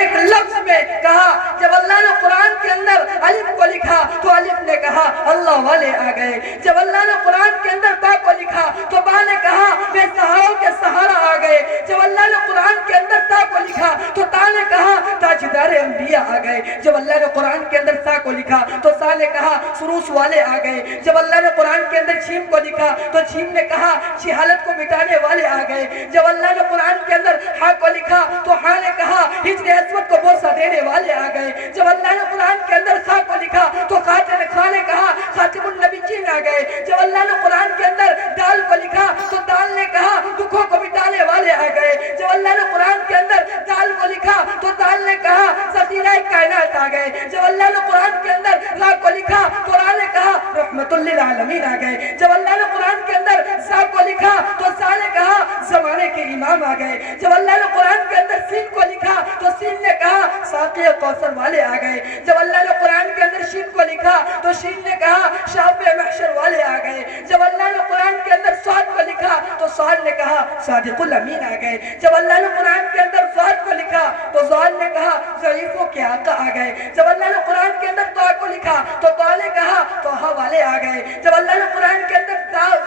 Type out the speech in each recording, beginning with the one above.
ایک لفظ میں کہا جب اللہ نے قرآن کے اندر الف کو لکھا تو الف نے کہا اللہ والے آ گئے، جب اللہ نے قرآن کے اندر با کو لکھا تو با نے کہا بے سہاروں کے سہارا آ گئے، جب اللہ نے قرآن کے اندر تا کو لکھا تو تا نے کہا تاجدار انبیاء آ گئے، جب اللہ نے قرآن کے اندر سا کو لکھا تو سا نے کہا سروس والے آ گئے، جب اللہ نے قرآن کے اندر چھیم کو لکھا تو چھیم نے کہا جہالت کو مٹانے والے آ گئے، جب اللہ نے قرآن کے اندر ہا کو لکھا تو ہا نے کہا ہجر اسود کو بوسہ دینے والے آ گئے، جب اللہ نے قرآن کے اندر خا کو لکھا تو خا نے کہا خاتم النبیین آ گئے، جب اللہ نے قرآن کے اندر دال کو لکھا تو دال نے کہا دکھوں کو مٹانے والے آ گئے، جب اللہ نے قرآن کے اندر دال کو لکھا تو دال نے کہا سفینہ کائنات آ گئے، جب اللہ نے قرآن کے اندر را کو لکھا تو را نے کہا رحمت للعالمین آ گئے، جب اللہ نے قرآن کے اندر سا کو لکھا تو سا نے کہا زمانے کے امام آ گئے، جب اللہ نے قرآن کے اندر سین کو لکھا تو سین نے کہا ساقی کوثر والے آ گئے، جب اللہ نے قرآن کے اندر شین کو لکھا تو شین نے کہا شافع محشر والے آ گئے، جب اللہ نے قرآن کے اندر صاد کو لکھا تو صاد نے کہا صادق الامین آ گئے، جب اللہ نے قرآن کے اندر ضاد کو لکھا تو ضاد نے کہا ضعیفوں کے آقا آ گئے، جب اللہ نے قرآن کے اندر طا کو لکھا تو طا نے کہا طہ والے آ گئے، جب اللہ نے قرآن کے اندر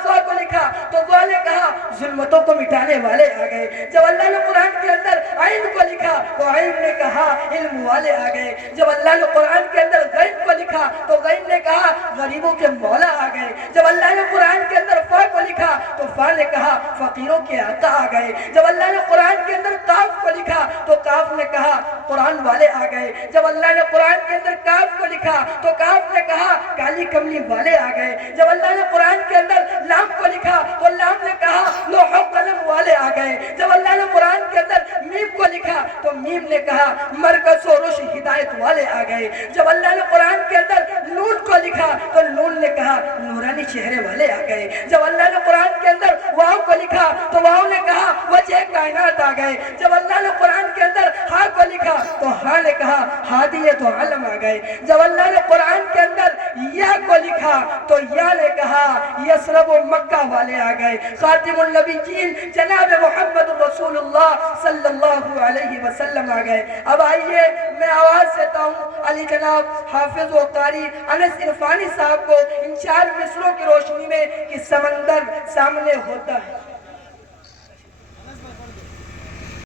ضا کو لکھا تو ضا نے کہا ظلمتوں کو مٹانے والے آ گئے، جب اللہ نے قرآن کے اندر عین کو لکھا تو عین نے کہا علم والے آ گئے، جب اللہ نے قرآن کے اندر غین کو لکھا تو غین نے کہا غریبوں کے مولا آ گئے، جب اللہ نے قرآن کے اندر فا کو لکھا تو فا نے کہا فقیروں کے آقا آ گئے، جب اللہ نے قرآن کے اندر کاف کو لکھا تو کاف نے کہا قرآن والے آ گئے، جب اللہ نے قرآن کے اندر کاف کو لکھا تو کاف نے کہا کالی کملی والے آ گئے، جب اللہ نے قرآن کے اندر لام کو لکھا تو لام نے کہا لوح و قلم والے آ گئے، جب اللہ نے قرآن کے اندر میم کو لکھا تو میم نے کہا مرکز و رشد ہدایت والے آ گئے، جب اللہ نے قرآن کے اندر نون کو لکھا تو نون نے کہا نورانی چہرے والے آ گئے، جب اللہ نے قرآن کے اندر واو کو لکھا تو واو نے کہا وجہ کائنات آ گئے، جب اللہ نے قرآن کے اندر ہا کو لکھا تو ہا نے کہا ہادیت و علم آ گئے، جب اللہ نے قرآن کے اندر یا کو لکھا تو یا نے کہا یسرب و مکہ والے آ گئے، خاتم النبیین جناب محمد رسول اللہ صلی اللہ علیہ وسلم آ گئے۔ اب آئیے میں آواز دیتا ہوں علی جناب حافظ و قاری انس عرفانی صاحب کو ان 4 مصروں کی روشنی میں کہ سمندر سامنے ہوتا ہے۔